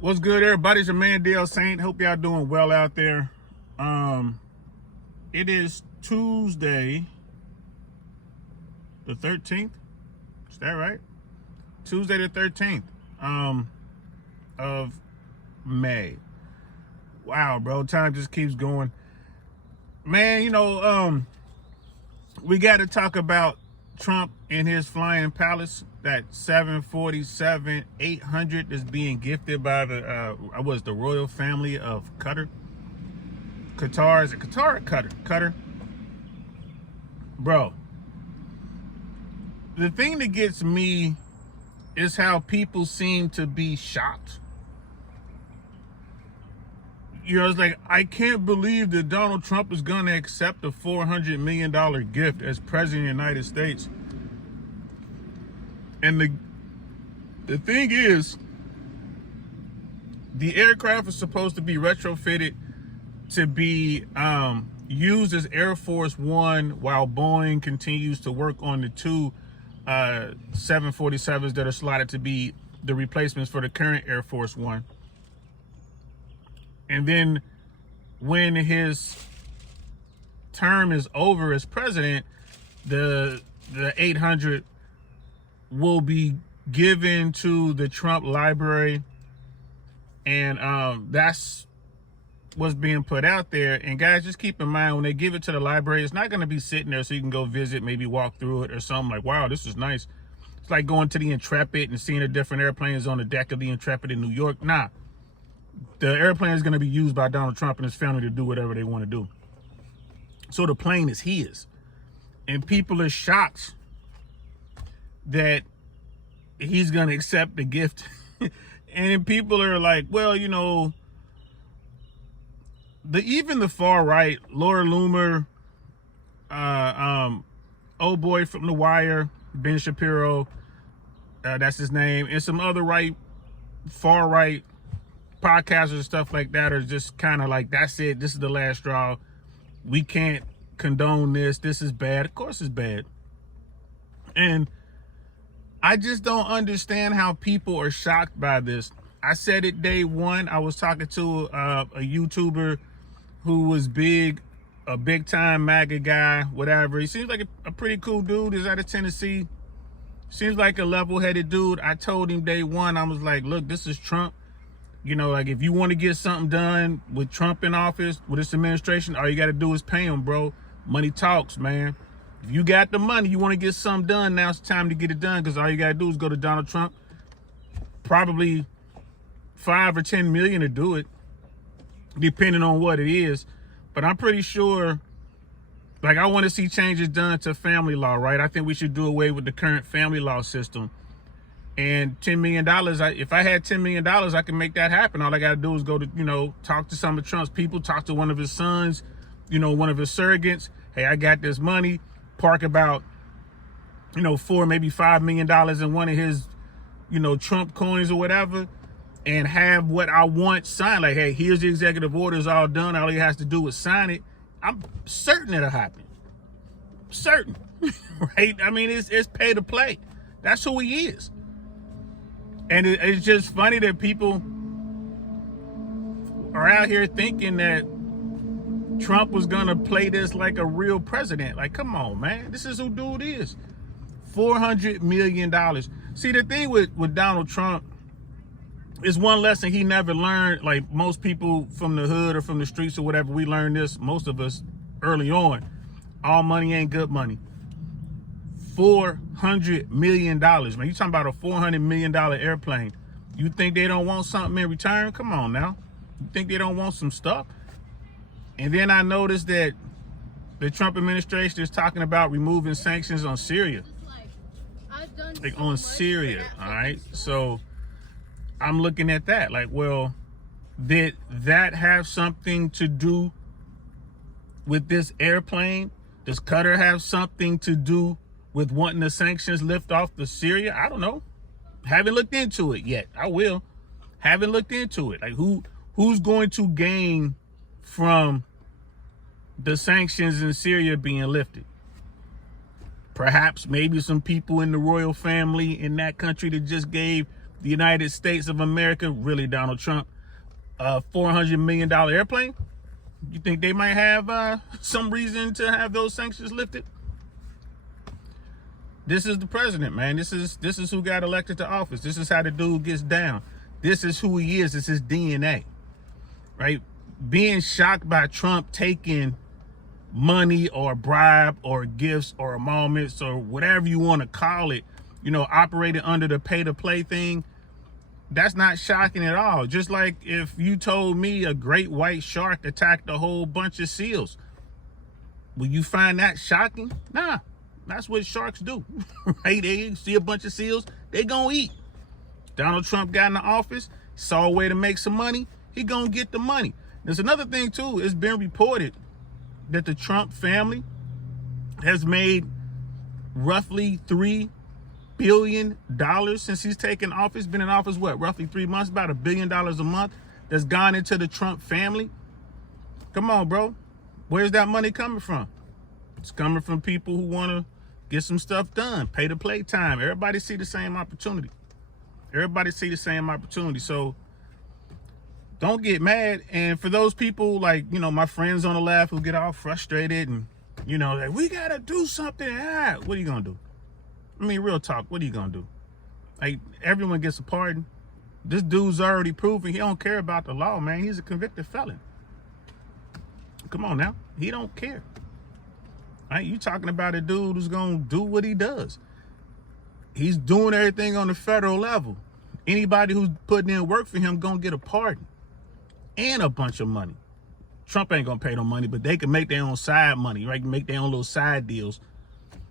What's good, everybody? It's your man Dale Saint. Hope y'all doing well out there. It is Tuesday, the 13th. Is that right? Tuesday the 13th of May. Wow, bro. Time just keeps going. Man, we got to talk about Trump and his flying palace, that 747-800 is being gifted by the royal family of Qatar. Qatar, is it Qatar or Qatar? Qatar. Bro, the thing that gets me is how people seem to be shocked. It's like, I can't believe that Donald Trump is going to accept a $400 million gift as president of the United States. And the thing is, the aircraft is supposed to be retrofitted to be used as Air Force One while Boeing continues to work on the two 747s that are slotted to be the replacements for the current Air Force One. And then when his term is over as president, the 800 will be given to the Trump library. And that's what's being put out there. And guys, just keep in mind, when they give it to the library, it's not going to be sitting there so you can go visit, maybe walk through it or something like, wow, this is nice. It's like going to the Intrepid and seeing the different airplanes on the deck of the Intrepid in New York. Nah. The airplane is going to be used by Donald Trump and his family to do whatever they want to do. So the plane is his. And people are shocked that he's going to accept the gift. And people are like, well, even the far right, Laura Loomer, old boy from The Wire, Ben Shapiro, that's his name, and some other far right podcasters and stuff like that are just kind of like, that's it, this is the last straw, we can't condone this is bad. Of course it's bad. And I just don't understand how people are shocked by this. I said it day one. I was talking to a YouTuber who was a big time MAGA guy, whatever. He seems like a pretty cool dude. He's out of Tennessee. Seems like a level-headed dude. I told him day one, I was like, look, this is Trump. Like, if you want to get something done with Trump in office, with this administration, all you got to do is pay him, bro. Money talks, man. If you got the money, you want to get something done, now it's time to get it done, because all you got to do is go to Donald Trump. Probably 5 or 10 million to do it, depending on what it is. But I'm pretty sure, like, I want to see changes done to family law, right? I think we should do away with the current family law system. And $10 million, if I had $10 million, I can make that happen. All I got to do is go to, talk to some of Trump's people, talk to one of his sons, one of his surrogates. Hey, I got this money. Park about, $4, maybe $5 million in one of his, Trump coins or whatever, and have what I want signed. Like, hey, here's the executive orders all done. All he has to do is sign it. I'm certain it'll happen. Certain, right? I mean, it's pay to play. That's who he is. And it's just funny that people are out here thinking that Trump was going to play this like a real president. Like, come on, man. This is who dude is. $400 million. See, the thing with Donald Trump is one lesson he never learned. Like most people from the hood or from the streets or whatever, we learned this, most of us, early on. All money ain't good money. $400 million, man. You talking about a $400 million airplane. You think they don't want something in return? Come on now. You think they don't want some stuff? And then I noticed that the Trump administration is talking about removing sanctions on Syria. Like on Syria, all right? So I'm looking at that like, well, did that have something to do with this airplane? Does Qatar have something to do with wanting the sanctions lift off the Syria? I don't know. Haven't looked into it yet. I will. Haven't looked into it. Like who's going to gain from the sanctions in Syria being lifted? Perhaps maybe some people in the royal family in that country that just gave the United States of America, really Donald Trump, a $400 million airplane? You think they might have some reason to have those sanctions lifted? This is the president, man. This is who got elected to office. This is how the dude gets down. This is who he is. This is DNA, right? Being shocked by Trump taking money or bribe or gifts or emoluments or whatever you want to call it, you know, operating under the pay-to-play thing, that's not shocking at all. Just like if you told me a great white shark attacked a whole bunch of seals, will you find that shocking? Nah, that's what sharks do, right? They see a bunch of seals, they gonna eat. Donald Trump got in the office, saw a way to make some money, he gonna get the money. There's another thing too, it's been reported that the Trump family has made roughly $3 billion since he's taken office. Been in office, what, roughly 3 months, about $1 billion a month that's gone into the Trump family. Come on, bro. Where's that money coming from? It's coming from people who want to get some stuff done, pay to play time. Everybody see the same opportunity. Everybody see the same opportunity. So don't get mad. And for those people like, you know, my friends on the left who get all frustrated and, you know, like, we got to do something. What are you going to do? I mean, real talk, what are you going to do? Like, everyone gets a pardon. This dude's already proven he don't care about the law, man. He's a convicted felon. Come on now. He don't care. Right? You talking about a dude who's going to do what he does. He's doing everything on the federal level. Anybody who's putting in work for him going to get a pardon and a bunch of money. Trump ain't going to pay no money, but they can make their own side money, right? Make their own little side deals,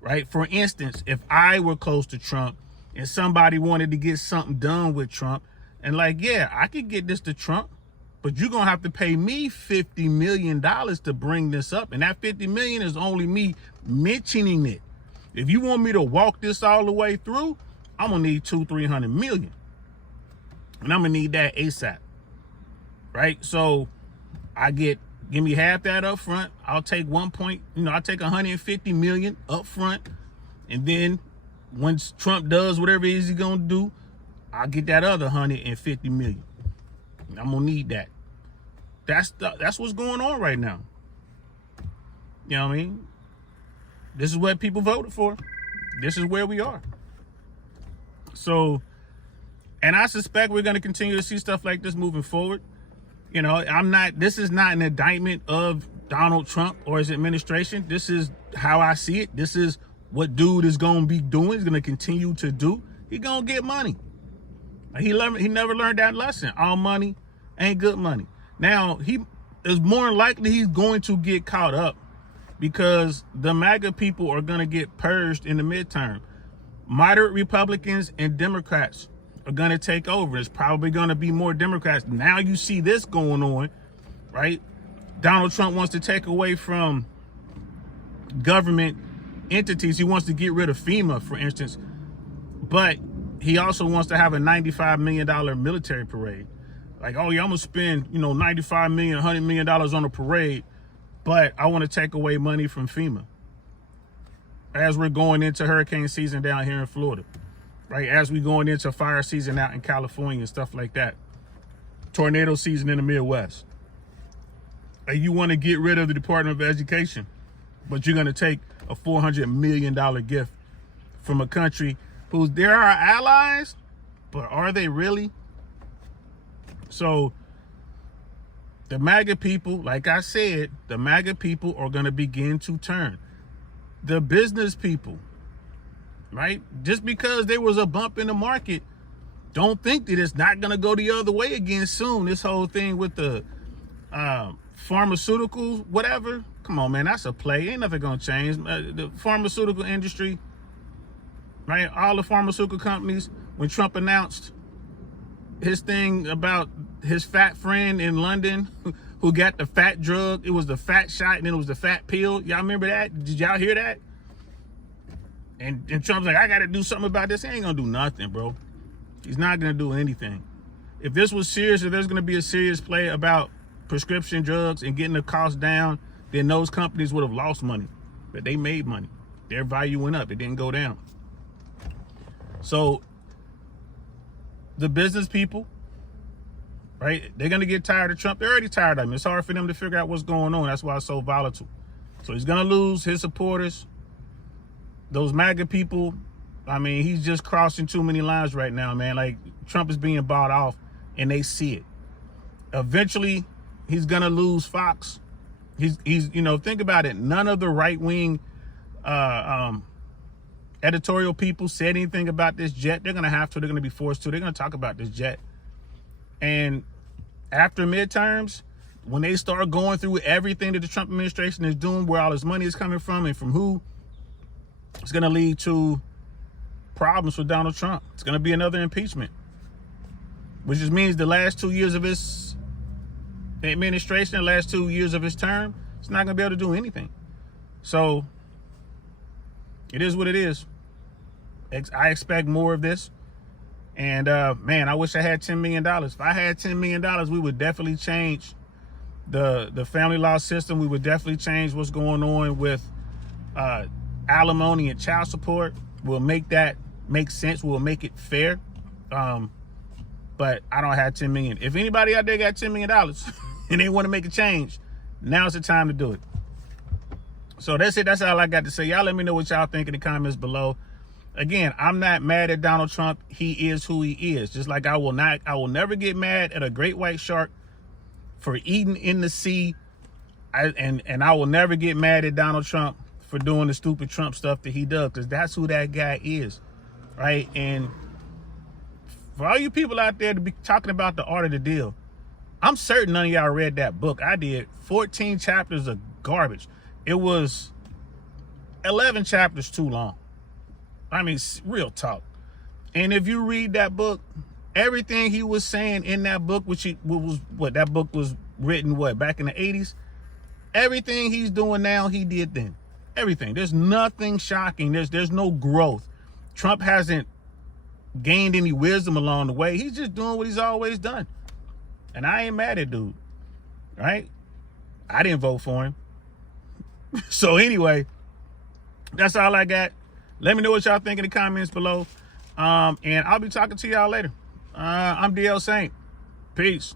right? For instance, if I were close to Trump and somebody wanted to get something done with Trump and like, yeah, I could get this to Trump, but you're going to have to pay me $50 million to bring this up. And that $50 million is only me mentioning it. If you want me to walk this all the way through, I'm going to need $200-300 million. And I'm going to need that ASAP. Right? So give me half that up front. I'll take I'll take $150 million up front. And then once Trump does whatever it is he's going to do, I'll get that other $150 million. I'm going to need that. That's what's going on right now. You know what I mean? This is what people voted for. This is where we are. So, and I suspect we're going to continue to see stuff like this moving forward. You know, this is not an indictment of Donald Trump or his administration. This is how I see it. This is what dude is going to be doing. He's going to continue to do. He's going to get money. He never learned that lesson. All money ain't good money. Now, he is more likely he's going to get caught up because the MAGA people are going to get purged in the midterm. Moderate Republicans and Democrats are going to take over. It's probably going to be more Democrats. Now you see this going on, right? Donald Trump wants to take away from government entities. He wants to get rid of FEMA, for instance, but he also wants to have a $95 million military parade. Like, oh yeah, I'm going to spend, $95 million, $100 million on a parade, but I want to take away money from FEMA as we're going into hurricane season down here in Florida. Right, as we going into fire season out in California and stuff like that, tornado season in the Midwest. And you want to get rid of the Department of Education, but you're going to take a $400 million gift from a country who's they're our allies, but are they really? So the MAGA people, like I said, the MAGA people are going to begin to turn. The business people, right? Just because there was a bump in the market, don't think that it's not going to go the other way again soon. This whole thing with the pharmaceuticals, whatever. Come on, man, that's a play. Ain't nothing going to change. The pharmaceutical industry, right? All the pharmaceutical companies, when Trump announced his thing about his fat friend in London who got the fat drug, it was the fat shot and then it was the fat pill. Y'all remember that? Did y'all hear that? And Trump's like, I got to do something about this. He ain't going to do nothing, bro. He's not going to do anything. If this was serious, if there's going to be a serious play about prescription drugs and getting the cost down, then those companies would have lost money. But they made money. Their value went up. It didn't go down. So the business people, right? They're going to get tired of Trump. They're already tired of him. It's hard for them to figure out what's going on. That's why it's so volatile. So he's going to lose his supporters. Those MAGA people, I mean, he's just crossing too many lines right now, man. Like, Trump is being bought off, and they see it. Eventually, he's going to lose Fox. He's you know, think about it. None of the right-wing editorial people said anything about this jet. They're going to have to. They're going to be forced to. They're going to talk about this jet. And after midterms, when they start going through everything that the Trump administration is doing, where all this money is coming from and from who, it's going to lead to problems for Donald Trump. It's going to be another impeachment, which just means the last 2 years of his administration, the last 2 years of his term, it's not going to be able to do anything. So it is what it is. I expect more of this. And man, I wish I had $10 million. If I had $10 million, we would definitely change the family law system. We would definitely change what's going on with alimony and child support. We'll make that make sense. We'll make it fair. But I don't have 10 million. If anybody out there got $10 million and they want to make a change, now's the time to do it. So that's it. That's all I got to say. Y'all let me know what y'all think in the comments below. Again, I'm not mad at Donald Trump. He is who he is. Just like I will never get mad at a great white shark for eating in the sea. And I will never get mad at Donald Trump for doing the stupid Trump stuff that he does, because that's who that guy is, right? And for all you people out there to be talking about the art of the deal, I'm certain none of y'all read that book. I did. 14 chapters of garbage. It was 11 chapters too long. I mean, real talk. And if you read that book, everything he was saying in that book, that book was written, back in the 80s? Everything he's doing now, he did then. Everything. There's nothing shocking. There's no growth. Trump hasn't gained any wisdom along the way. He's just doing what he's always done. And I ain't mad at dude, right? I didn't vote for him. So anyway, that's all I got. Let me know what y'all think in the comments below. And I'll be talking to y'all later. I'm DL Saint. Peace.